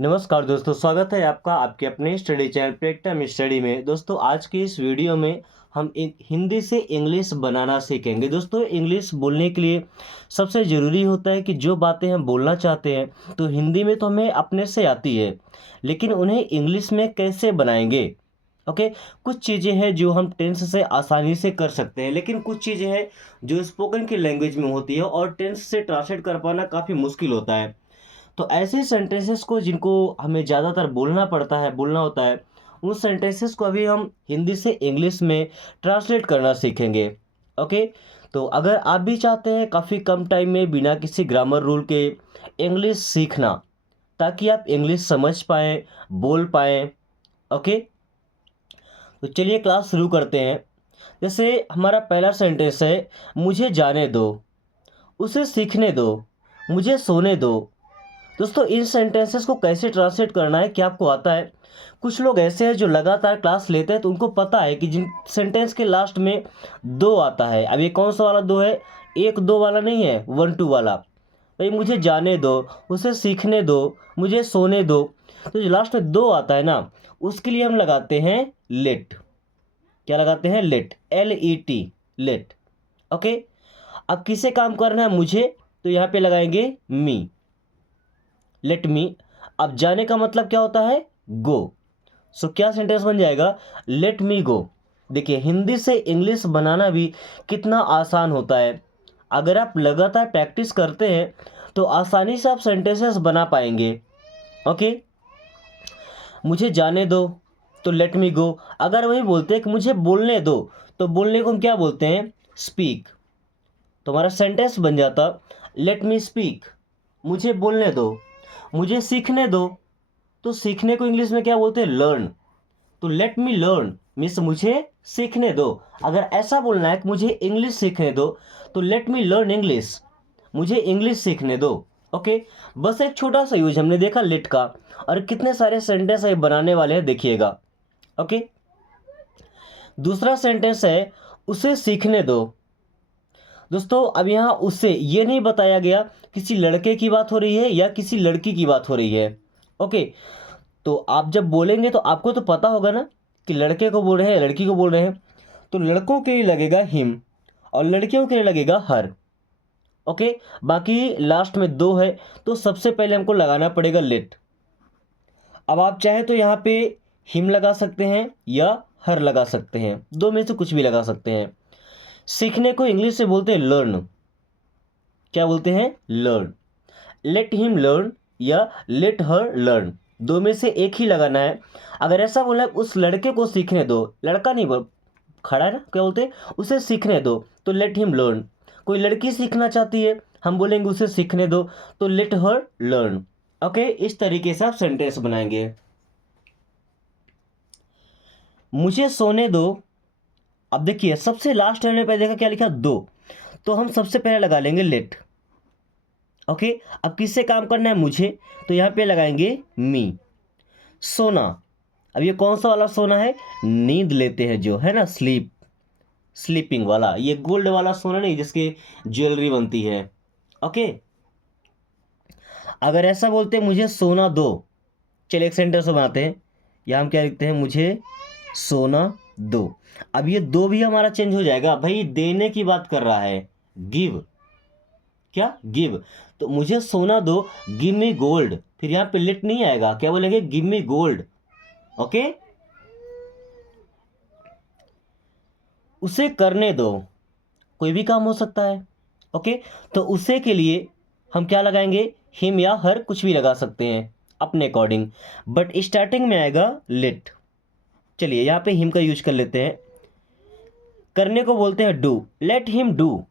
नमस्कार दोस्तों, स्वागत है आपका आपके अपने स्टडी चैनल प्रेक्टम स्टडी में। दोस्तों, आज की इस वीडियो में हम हिंदी से इंग्लिश बनाना सीखेंगे। दोस्तों, इंग्लिश बोलने के लिए सबसे ज़रूरी होता है कि जो बातें हम बोलना चाहते हैं तो हिंदी में तो हमें अपने से आती है, लेकिन उन्हें इंग्लिश में कैसे बनाएंगे। ओके। कुछ चीज़ें हैं जो हम टेंस से आसानी से कर सकते हैं, लेकिन कुछ चीज़ें हैं जो स्पोकन की लैंग्वेज में होती है और टेंस से ट्रांसलेट कर पाना काफ़ी मुश्किल होता है। तो ऐसे सेंटेंसेस को जिनको हमें ज़्यादातर बोलना होता है, उस सेंटेंसेस को अभी हम हिंदी से इंग्लिश में ट्रांसलेट करना सीखेंगे। ओके। तो अगर आप भी चाहते हैं काफ़ी कम टाइम में बिना किसी ग्रामर रूल के इंग्लिश सीखना, ताकि आप इंग्लिश समझ पाएँ, बोल पाएँ। ओके। तो चलिए क्लास शुरू करते हैं। जैसे हमारा पहला सेंटेंस है, मुझे जाने दो, उसे सीखने दो, मुझे सोने दो। दोस्तों, इन सेंटेंसेस को कैसे ट्रांसलेट करना है क्या आपको आता है? कुछ लोग ऐसे हैं जो लगातार क्लास लेते हैं तो उनको पता है कि जिन सेंटेंस के लास्ट में दो आता है। अब ये कौन सा वाला दो है? एक दो वाला नहीं है, वन टू वाला। भाई, मुझे जाने दो, उसे सीखने दो, मुझे सोने दो। तो जो लास्ट में दो आता है ना, उसके लिए हम लगाते हैं लेट। क्या लगाते हैं? Let, LET, let. ओके। अब किसे काम करना है? मुझे, तो यहाँ पे लगाएंगे मी, लेट मी। अब जाने का मतलब क्या होता है? गो। सो क्या सेंटेंस बन जाएगा? लेट मी गो। देखिए, हिंदी से इंग्लिश बनाना भी कितना आसान होता है। अगर आप लगातार प्रैक्टिस करते हैं तो आसानी से आप सेंटेंसेस बना पाएंगे। ओके। मुझे जाने दो तो लेट मी गो। अगर वही बोलते हैं कि मुझे बोलने दो, तो बोलने को हम क्या बोलते हैं? स्पीक। तो हमारा सेंटेंस बन जाता, लेट मी स्पीक, मुझे बोलने दो। मुझे सीखने दो, तो सीखने को इंग्लिश में क्या बोलते हैं? लर्न। तो लेट मी लर्न मीन्स मुझे सीखने दो। अगर ऐसा बोलना है कि मुझे इंग्लिश सीखने दो, तो लेट मी लर्न इंग्लिश, मुझे इंग्लिश सीखने दो। ओके। बस एक छोटा सा यूज हमने देखा लेट का, और कितने सारे सेंटेंस है बनाने वाले हैं, देखिएगा। ओके। दूसरा सेंटेंस है, उसे सीखने दो। दोस्तों, अब यहाँ उससे ये नहीं बताया गया किसी लड़के की बात हो रही है या किसी लड़की की बात हो रही है। ओके। तो आप जब बोलेंगे तो आपको तो पता होगा ना कि लड़के को बोल रहे हैं, लड़की को बोल रहे हैं। तो लड़कों के लिए लगेगा हिम और लड़कियों के लिए लगेगा हर। ओके। बाकी लास्ट में दो है, तो सबसे पहले हमको लगाना पड़ेगा लेट। अब आप चाहे तो यहाँ पे हिम लगा सकते हैं या हर लगा सकते हैं, दो में से कुछ भी लगा सकते हैं। सीखने को इंग्लिश से बोलते हैं लर्न। क्या बोलते हैं? लर्न। लेट हिम लर्न या लेट हर लर्न, दो में से एक ही लगाना है। अगर ऐसा बोला उस लड़के को सीखने दो, लड़का नहीं बोल, खड़ा है ना, क्या बोलते हैं? उसे सीखने दो, तो लेट हिम लर्न। कोई लड़की सीखना चाहती है, हम बोलेंगे उसे सीखने दो, तो लेट हर लर्न। ओके। इस तरीके से आप सेंटेंस बनाएंगे। मुझे सोने दो। अब देखिए, सबसे लास्ट हमने पहले देखा क्या लिखा? दो। तो हम सबसे पहले लगा लेंगे लेट। ओके। अब किससे काम करना है? मुझे, तो यहाँ पे लगाएंगे मी। सोना। अब ये कौन सा वाला सोना है? नींद लेते हैं जो, है ना, स्लीप, स्लीपिंग वाला। ये गोल्ड वाला सोना नहीं जिसकी ज्वेलरी बनती है। ओके। अगर ऐसा बोलते हैं मुझे सोना दो, चलिए एक सेंटेंस बनाते हैं। यहाँ हम क्या लिखते हैं? मुझे सोना दो। अब ये दो भी हमारा चेंज हो जाएगा, भाई देने की बात कर रहा है, गिव। क्या? गिव। तो मुझे सोना दो, गिव मी गोल्ड। फिर यहाँ पे लेट नहीं आएगा, क्या बोलेंगे? Give me gold. ओके। उसे करने दो, कोई भी काम हो सकता है। ओके। तो उसे के लिए हम क्या लगाएंगे? हिम या हर, कुछ भी लगा सकते हैं अपने अकॉर्डिंग, बट स्टार्टिंग में आएगा लेट। चलिए यहाँ पे हिम का यूज कर लेते हैं। करने को बोलते हैं do, let him do,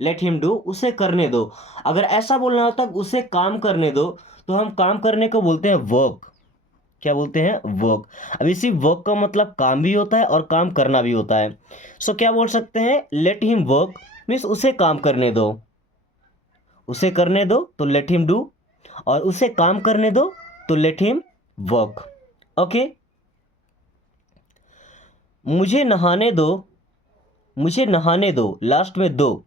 let him do, उसे करने दो। अगर ऐसा बोलना होता उसे काम करने दो, तो हम काम करने को बोलते हैं वर्क। क्या बोलते हैं? वर्क। अब इसी वर्क का मतलब काम भी होता है और काम करना भी होता है। सो क्या बोल सकते हैं? लेट हिम वर्क मीन्स उसे काम करने दो। उसे करने दो तो लेट हिम डू, और उसे काम करने दो तो लेट हिम वर्क। ओके। मुझे नहाने दो, मुझे नहाने दो, लास्ट में दो,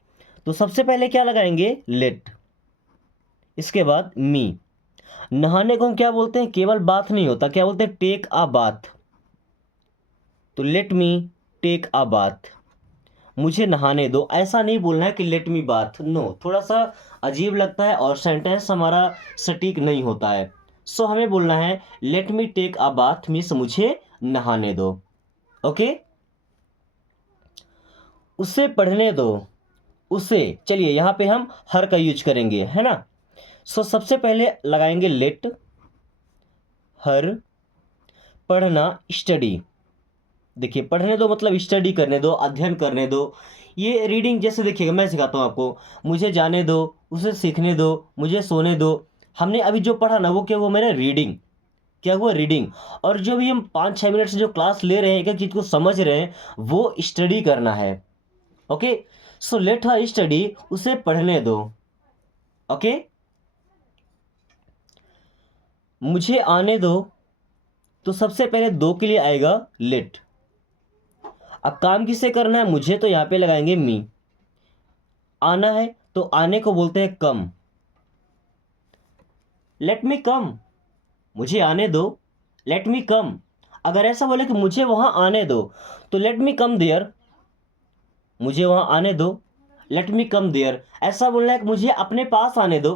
तो सबसे पहले क्या लगाएंगे? लेट। इसके बाद मी। नहाने को हम क्या बोलते हैं, केवल बाथ नहीं होता, क्या बोलते हैं, टेक अ बाथ। तो let me take a bath, मुझे नहाने दो। ऐसा नहीं बोलना है कि लेट मी बाथ, नो, थोड़ा सा अजीब लगता है और सेंटेंस हमारा सटीक नहीं होता है। सो हमें बोलना है let me take a bath means मुझे नहाने दो। ओके, उसे पढ़ने दो, उसे, चलिए यहाँ पे हम हर का यूज करेंगे, है ना। सो सबसे पहले लगाएंगे लेट, हर, पढ़ना, स्टडी। देखिए पढ़ने दो मतलब स्टडी करने दो, अध्ययन करने दो। ये रीडिंग जैसे देखिएगा, मैं सिखाता हूँ आपको। मुझे जाने दो, उसे सीखने दो, मुझे सोने दो। हमने अभी जो पढ़ा ना वो क्या हुआ, मेरा रीडिंग, क्या हुआ, रीडिंग। और जो भी हम 5-6 मिनट से जो क्लास ले रहे हैं, एक एक चीज को समझ रहे हैं, वो स्टडी करना है। Okay, so let her study, उसे पढ़ने दो। ओके, मुझे आने दो, तो सबसे पहले दो के लिए आएगा लेट। अब काम किसे करना है, मुझे, तो यहां पे लगाएंगे मी। आना है तो आने को बोलते हैं कम, लेट मी कम, मुझे आने दो, लेट मी कम। अगर ऐसा बोले कि मुझे वहां आने दो, तो लेट मी कम देयर, मुझे वहां आने दो, लेट मी कम देयर। ऐसा बोलना है कि मुझे अपने पास आने दो,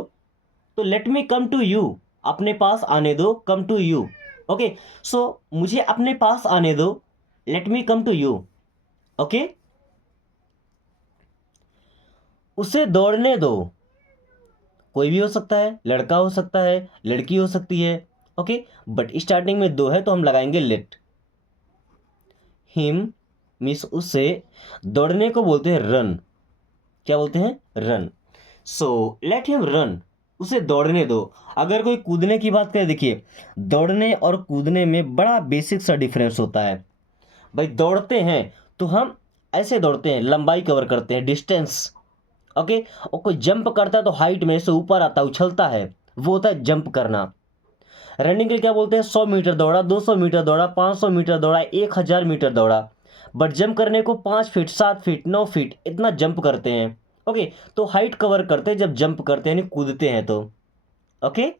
तो let me come to you, अपने पास आने दो, come to you. Okay, so मुझे अपने पास आने दो, let me come to you. Okay, उसे दौड़ने दो, कोई भी हो सकता है, लड़का हो सकता है, लड़की हो सकती है। ओके, बट स्टार्टिंग में दो है तो हम लगाएंगे लेट। हिम मीन्स उसे, दौड़ने को बोलते हैं रन, क्या बोलते हैं, run. So let him run, उसे दौड़ने दो। अगर कोई कूदने की बात करें, देखिए दौड़ने और कूदने में बड़ा बेसिक सा डिफरेंस होता है। भाई दौड़ते हैं तो हम ऐसे दौड़ते हैं, लंबाई कवर करते हैं, डिस्टेंस। ओके, और कोई जंप करता है तो हाइट में से ऊपर आता है, उछलता है, वो होता है जंप करना। रनिंग के लिए क्या बोलते हैं, 100 मीटर दौड़ा, 200 मीटर दौड़ा, 500 मीटर दौड़ा, 1000 मीटर दौड़ा। बट जंप करने को 5 फीट, 7 फीट, 9 फीट इतना जंप करते हैं। ओके, तो हाइट कवर करते हैं जब जंप करते हैं, यानी कूदते हैं तो। ओके,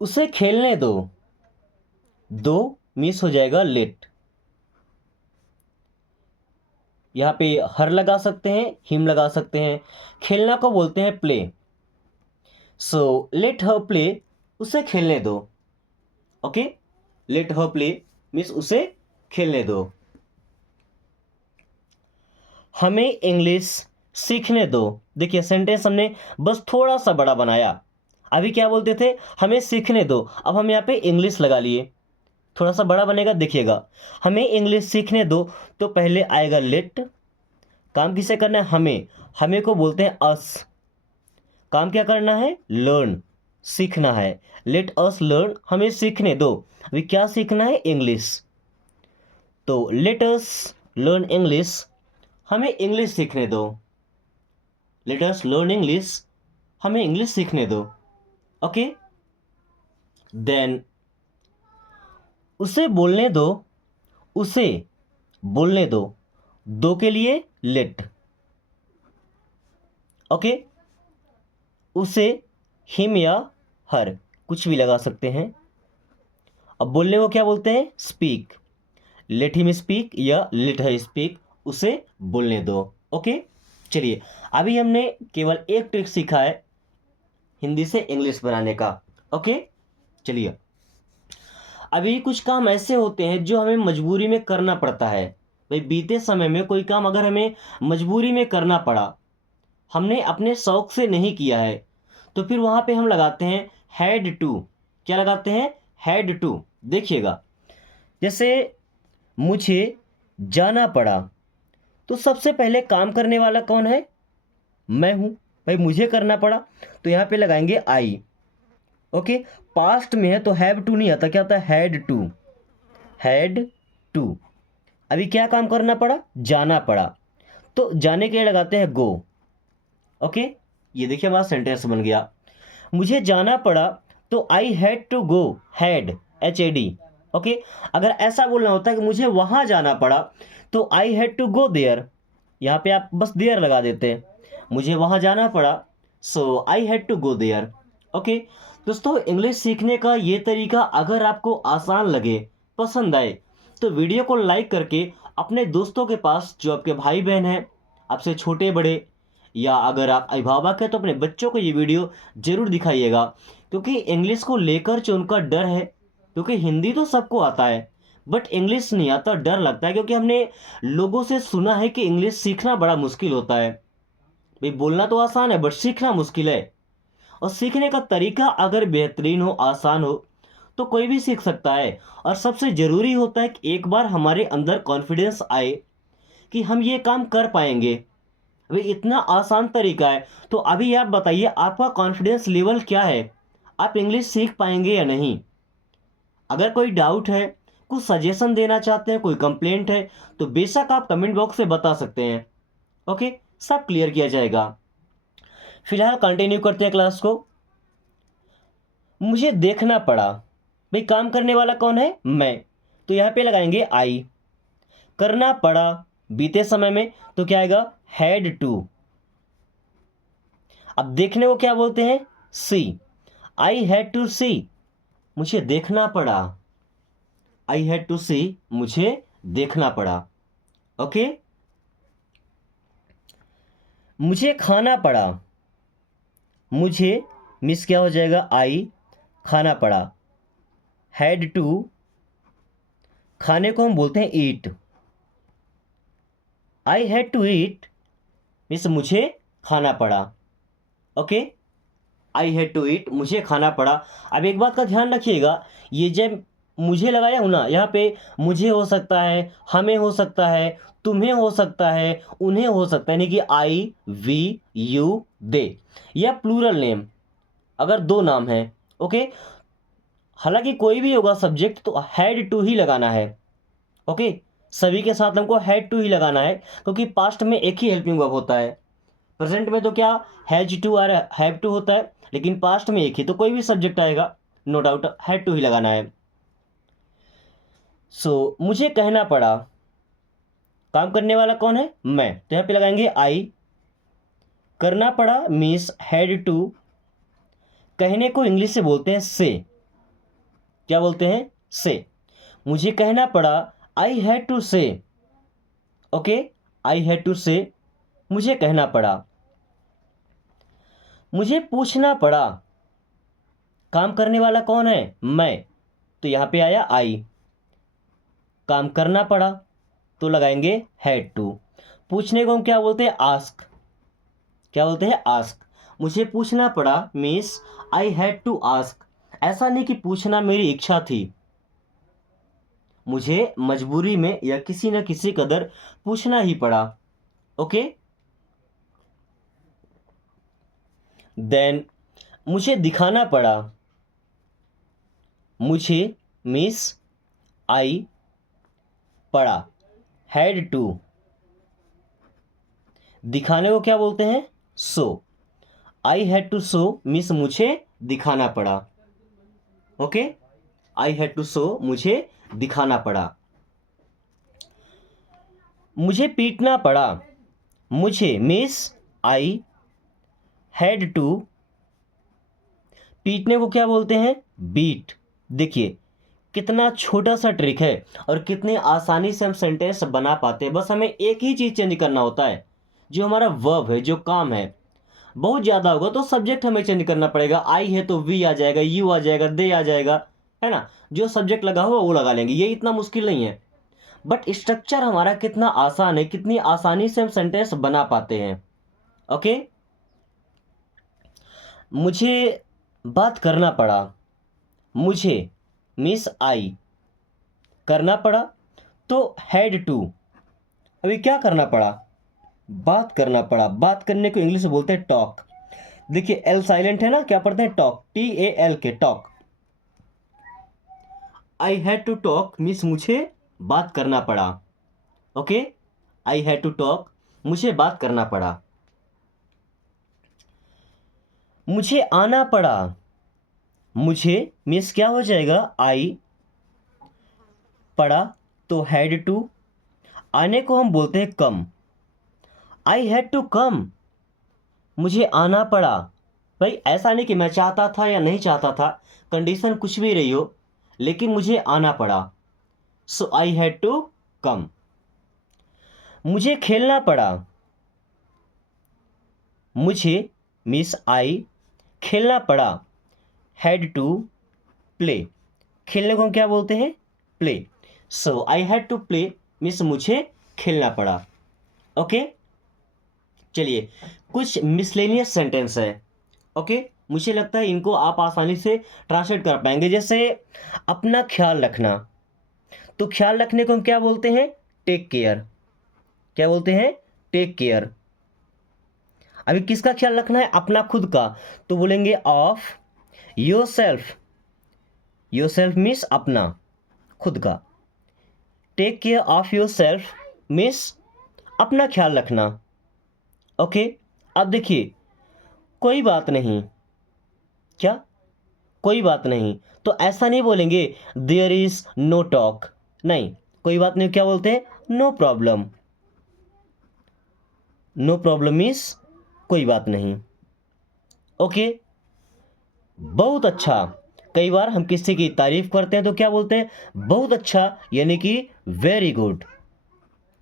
उसे खेलने दो, दो मिस हो जाएगा लेट। यहाँ पे हर लगा सकते हैं, हिम लगा सकते हैं। खेलना को बोलते हैं play. So let her play, उसे खेलने दो। Okay, let her play means उसे खेलने दो। हमें इंग्लिश सीखने दो। देखिए सेंटेंस हमने बस थोड़ा सा बड़ा बनाया। अभी क्या बोलते थे, हमें सीखने दो, अब हम यहाँ पे इंग्लिश लगा लिए, थोड़ा सा बड़ा बनेगा। देखिएगा, हमें इंग्लिश सीखने दो, तो पहले आएगा लेट। काम किसे करना है, हमें, हमें को बोलते हैं अस। काम क्या करना है, लर्न, सीखना है। लेट अस लर्न, हमें सीखने दो। अभी क्या सीखना है, इंग्लिश। तो लेट अस लर्न इंग्लिश, हमें इंग्लिश सीखने दो। लेट अस लर्न इंग्लिश, हमें इंग्लिश सीखने दो। ओके, देन उसे बोलने दो, उसे बोलने दो, दो के लिए लेट। ओके, उसे, हिम या हर, कुछ भी लगा सकते हैं। अब बोलने को क्या बोलते हैं, स्पीक। लेट हिम स्पीक या लेट हर स्पीक, उसे बोलने दो। ओके, चलिए अभी हमने केवल एक ट्रिक सीखा है हिंदी से इंग्लिश बनाने का। ओके, चलिए अभी कुछ काम ऐसे होते हैं जो हमें मजबूरी में करना पड़ता है। भाई बीते समय में कोई काम अगर हमें मजबूरी में करना पड़ा, हमने अपने शौक से नहीं किया है, तो फिर वहां पे हम लगाते हैं हैड टू। क्या लगाते हैं, हैड टू। देखिएगा, जैसे मुझे जाना पड़ा, तो सबसे पहले काम करने वाला कौन है, मैं हूं। भाई मुझे करना पड़ा, तो यहां पे लगाएंगे आई। ओके, पास्ट में है तो हैव टू नहीं आता, क्या आता है, हैड टू, हैड टू। अभी क्या काम करना पड़ा, जाना पड़ा, तो जाने के लिए लगाते हैं गो। ओके, ये देखिए हमारा सेंटेंस बन गया। मुझे जाना पड़ा, तो I had to go, had, HAD। Okay, अगर ऐसा बोलना होता है कि मुझे वहां जाना पड़ा, तो I had to go there, यहां पे आप बस देयर लगा देते हैं। मुझे वहां जाना पड़ा, so I had to go there. Okay दोस्तों, इंग्लिश सीखने का ये तरीका अगर आपको आसान लगे, पसंद आए, तो वीडियो को लाइक करके अपने दोस्तों के पास, जो आपके भाई बहन हैं, आपसे छोटे बड़े, या अगर आप अभिभावक हैं तो अपने बच्चों को ये वीडियो ज़रूर दिखाइएगा। क्योंकि इंग्लिश को लेकर जो उनका डर है, क्योंकि हिंदी तो सबको आता है बट इंग्लिश नहीं आता, डर लगता है, क्योंकि हमने लोगों से सुना है कि इंग्लिश सीखना बड़ा मुश्किल होता है। भाई बोलना तो आसान है बट सीखना मुश्किल है। और सीखने का तरीका अगर बेहतरीन हो, आसान हो, तो कोई भी सीख सकता है। और सबसे ज़रूरी होता है कि एक बार हमारे अंदर कॉन्फिडेंस आए कि हम ये काम कर पाएंगे। अभी इतना आसान तरीका है, तो अभी आप बताइए आपका कॉन्फिडेंस लेवल क्या है, आप इंग्लिश सीख पाएंगे या नहीं। अगर कोई डाउट है, कुछ सजेशन देना चाहते हैं, कोई कंप्लेंट है, तो बेशक आप कमेंट बॉक्स में बता सकते हैं। ओके, सब क्लियर किया जाएगा। फिलहाल कंटिन्यू करते हैं क्लास को। मुझे देखना पड़ा, भाई काम करने वाला कौन है, मैं, तो यहाँ पे लगाएंगे आई। करना पड़ा बीते समय में, तो क्या आएगा, हैड टू। अब देखने को क्या बोलते हैं, सी। आई हैड टू सी, मुझे देखना पड़ा। आई हैड टू सी, मुझे देखना पड़ा। ओके, मुझे खाना पड़ा, मुझे मिस क्या हो जाएगा, आई, खाना पड़ा। हैड टू, खाने को हम बोलते हैं eat. I had to eat means मुझे खाना पड़ा। Okay, I had to eat, मुझे खाना पड़ा। अब एक बात का ध्यान रखिएगा, ये जब मुझे लगाया हूं ना, यहाँ पे मुझे हो सकता है, हमें हो सकता है, तुम्हें हो सकता है, उन्हें हो सकता है, यानी कि आई, वी, यू, दे, या प्लूरल नेम अगर दो नाम हैं। ओके, हालांकि कोई भी होगा सब्जेक्ट तो हैड टू ही लगाना है। ओके, सभी के साथ हमको हैड टू ही लगाना है, क्योंकि पास्ट में एक ही हेल्पिंग वर्ब होता है। प्रेजेंट में तो क्या हैज टू और हैव टू होता है, लेकिन पास्ट में एक ही, तो कोई भी सब्जेक्ट आएगा नो डाउट हैड टू ही लगाना है। सो मुझे कहना पड़ा, काम करने वाला कौन है, मैं, तो यहाँ पे लगाएंगे आई। करना पड़ा मीन्स हैड टू। कहने को इंग्लिश से बोलते हैं से। क्या बोलते हैं, से। मुझे कहना पड़ा, आई हैड टू से। ओके, आई हैड टू से, मुझे कहना पड़ा। मुझे पूछना पड़ा, काम करने वाला कौन है, मैं, तो यहां पे आया आई। काम करना पड़ा तो लगाएंगे हैड टू। पूछने को हम क्या बोलते हैं, आस्क। क्या बोलते हैं, आस्क। मुझे पूछना पड़ा means I had to ask. ऐसा नहीं कि पूछना मेरी इच्छा थी, मुझे मजबूरी में या किसी न किसी कदर पूछना ही पड़ा। ओके, देन मुझे दिखाना पड़ा, मुझे मिस आई, पड़ा, हैड टू। दिखाने को क्या बोलते हैं, show. I had to show miss मुझे दिखाना पड़ा। Okay, I had to show, मुझे दिखाना पड़ा। मुझे पीटना पड़ा, मुझे मिस आई हैड टू। पीटने को क्या बोलते हैं, बीट। देखिए कितना छोटा सा ट्रिक है और कितने आसानी से हम सेंटेंस बना पाते हैं। बस हमें एक ही चीज़ चेंज करना होता है, जो हमारा वर्ब है, जो काम है। बहुत ज़्यादा होगा तो सब्जेक्ट हमें चेंज करना पड़ेगा। आई है तो वी आ जाएगा, यू आ जाएगा, दे आ जाएगा, है ना। जो सब्जेक्ट लगा हुआ वो लगा लेंगे, ये इतना मुश्किल नहीं है। बट स्ट्रक्चर हमारा कितना आसान है, कितनी आसानी से हम सेंटेंस बना पाते हैं। ओके, मुझे बात करना पड़ा, मुझे मिस आई, करना पड़ा तो हैड टू। अभी क्या करना पड़ा, बात करना पड़ा। बात करने को इंग्लिश में बोलते हैं टॉक। देखिए एल साइलेंट है ना, क्या पढ़ते हैं, टॉक, TAL के, talk. I had to talk means मुझे बात करना पड़ा। Okay, I had to talk, मुझे बात करना पड़ा। मुझे आना पड़ा, मुझे मीन्स क्या हो जाएगा, आई, पड़ा तो हैड टू। आने को हम बोलते हैं कम। आई हैड टू कम, मुझे आना पड़ा, भाई ऐसा नहीं कि मैं चाहता था या नहीं चाहता था, कंडीशन कुछ भी रही हो, लेकिन मुझे आना पड़ा। So I had to come. मुझे खेलना पड़ा। मुझे मिस आई खेलना पड़ा। Had to play. खेलने को हम क्या बोलते हैं? Play. So I had to play means मुझे खेलना पड़ा। ओके, चलिए कुछ मिसलेनियस सेंटेंस है। ओके, मुझे लगता है इनको आप आसानी से ट्रांसलेट कर पाएंगे। जैसे अपना ख्याल रखना, तो ख्याल रखने को हम क्या बोलते हैं? Take care. क्या बोलते हैं? Take care. अभी किसका ख्याल रखना है? अपना खुद का, तो बोलेंगे of yourself. Yourself means अपना खुद का। Take care of yourself means अपना ख्याल रखना। ओके, अब देखिए कोई बात नहीं। क्या? कोई बात नहीं, तो ऐसा नहीं बोलेंगे देयर इज नो टॉक। नहीं, कोई बात नहीं क्या बोलते हैं? No problem. No problem is कोई बात नहीं। ओके, बहुत अच्छा। कई बार हम किसी की तारीफ करते हैं तो क्या बोलते हैं? बहुत अच्छा, यानी कि वेरी गुड।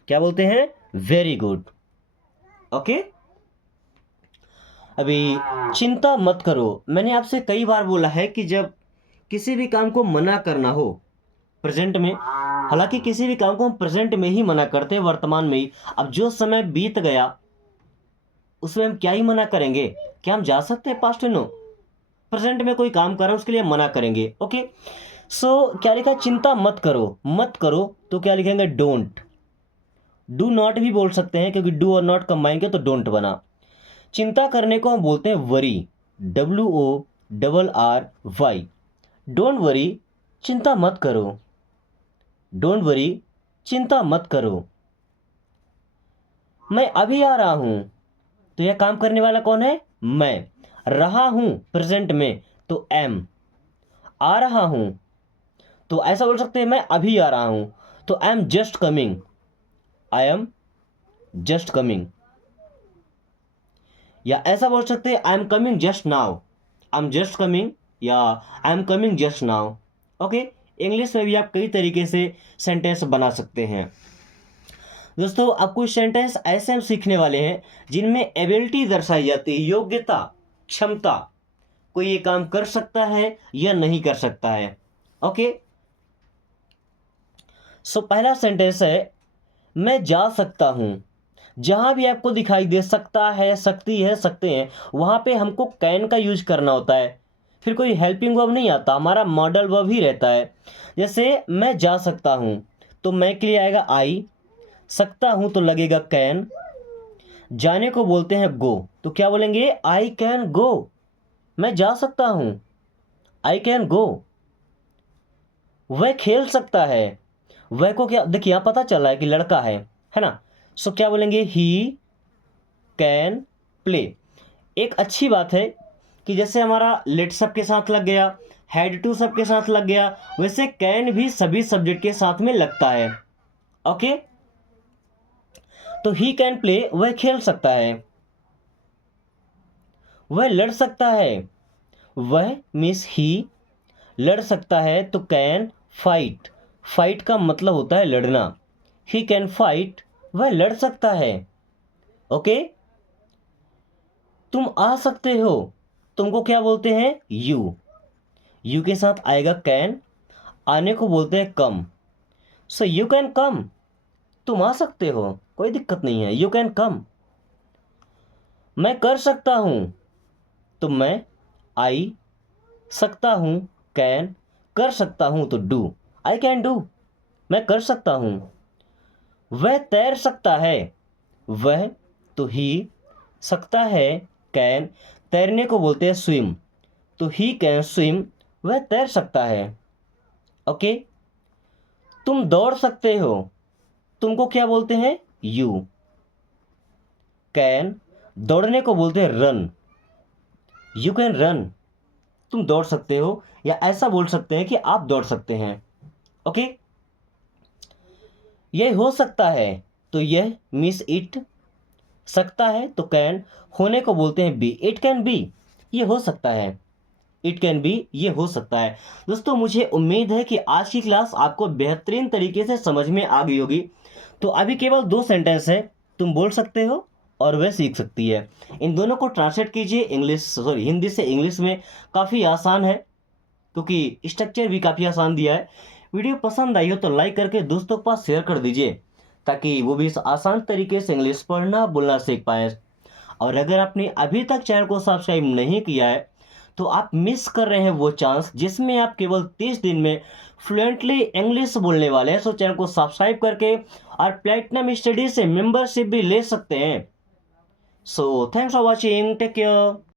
क्या बोलते हैं? Very good. ओके, अभी चिंता मत करो। मैंने आपसे कई बार बोला है कि जब किसी भी काम को मना करना हो प्रेजेंट में, हालांकि किसी भी काम को हम प्रेजेंट में ही मना करते हैं, वर्तमान में ही। अब जो समय बीत गया उसमें हम क्या ही मना करेंगे? क्या हम जा सकते हैं पास्ट में? नो। प्रेजेंट में कोई काम कर रहे हैं उसके लिए मना करेंगे। ओके, सो क्या लिखा है? चिंता मत करो। मत करो तो क्या लिखेंगे? डोंट। डू नॉट भी बोल सकते हैं क्योंकि डू और नॉट कंबाइन के तो डोंट बना। चिंता करने को हम बोलते हैं वरी। WORRY। डोंट वरी, चिंता मत करो। डोंट वरी, चिंता मत करो। मैं अभी आ रहा हूं, तो यह काम करने वाला कौन है? मैं। रहा हूं प्रेजेंट में, तो एम। आ रहा हूं, तो ऐसा बोल सकते हैं मैं अभी आ रहा हूं, तो I am just coming. I am just coming. या ऐसा बोल सकते हैं I am coming just now. I am just coming, या I am coming just now. Okay, English में भी आप कई तरीके से सेंटेंस बना सकते हैं। दोस्तों अब कुछ सेंटेंस ऐसे हम सीखने वाले हैं जिनमें एबिलिटी दर्शाई जाती है, योग्यता, क्षमता। कोई ये काम कर सकता है या नहीं कर सकता है। ओके, सो पहला सेंटेंस है मैं जा सकता हूं। जहां भी आपको दिखाई दे सकता है, सकती है, सकते हैं, वहां पे हमको कैन का यूज करना होता है। फिर कोई हेल्पिंग वर्ब नहीं आता, हमारा मॉडल वर्ब ही रहता है। जैसे मैं जा सकता हूं, तो मैं के लिए आएगा आई। सकता हूं तो लगेगा कैन। जाने को बोलते हैं गो, तो क्या बोलेंगे? I can go. मैं जा सकता हूं, आई कैन गो। वह खेल सकता है। वह को क्या, देखिए यहां पता चल रहा है कि लड़का है ना। सो क्या बोलेंगे? He can play. एक अच्छी बात है कि जैसे हमारा लेट सब के साथ लग गया, हैड टू सब के साथ लग गया, वैसे कैन भी सभी सब्जेक्ट के साथ में लगता है। ओके, तो ही कैन प्ले, वह खेल सकता है। वह लड़ सकता है। वह मीन्स ही। लड़ सकता है तो कैन फाइट। फाइट का मतलब होता है लड़ना। ही कैन फाइट, वह लड़ सकता है। ओके, तुम आ सकते हो, तुमको क्या बोलते हैं? यू। यू के साथ आएगा कैन। आने को बोलते हैं कम। सो यू कैन कम, तुम आ सकते हो, कोई दिक्कत नहीं है, यू कैन कम। मैं कर सकता हूं, तो मैं आई। सकता हूं कैन। कर सकता हूं तो डू। आई कैन डू, मैं कर सकता हूं। वह तैर सकता है। वह तो ही। सकता है कैन। तैरने को बोलते हैं स्विम, तो ही कैन स्विम, वह तैर सकता है। ओके, तुम दौड़ सकते हो, तुमको क्या बोलते हैं? You can. दौड़ने को बोलते हैं रन। यू कैन रन, तुम दौड़ सकते हो, या ऐसा बोल सकते हैं कि आप दौड़ सकते हैं। ओके, यह हो सकता है, तो यह मिस इट। सकता है तो कैन। होने को बोलते हैं बी, इट कैन बी, ये हो सकता है, इट कैन बी, ये हो सकता है। दोस्तों मुझे उम्मीद है कि आज की क्लास आपको बेहतरीन तरीके से समझ में आ गई होगी। तो अभी केवल 2 सेंटेंस है, तुम बोल सकते हो और वह सीख सकती है। इन दोनों को ट्रांसलेट कीजिए हिंदी से इंग्लिश में। काफ़ी आसान है क्योंकि स्ट्रक्चर भी काफ़ी आसान दिया है। वीडियो पसंद आई हो तो लाइक करके दोस्तों के पास शेयर कर दीजिए, ताकि वो भी इस आसान तरीके से इंग्लिश पढ़ना बोलना सीख पाए। और अगर आपने अभी तक चैनल को सब्सक्राइब नहीं किया है तो आप मिस कर रहे हैं वो चांस जिसमें आप केवल 30 दिन में फ्लुएंटली इंग्लिश बोलने वाले हैं। सो चैनल को सब्सक्राइब करके और प्लेटिनम स्टडी से मेंबरशिप भी ले सकते हैं। So thanks for watching, take care.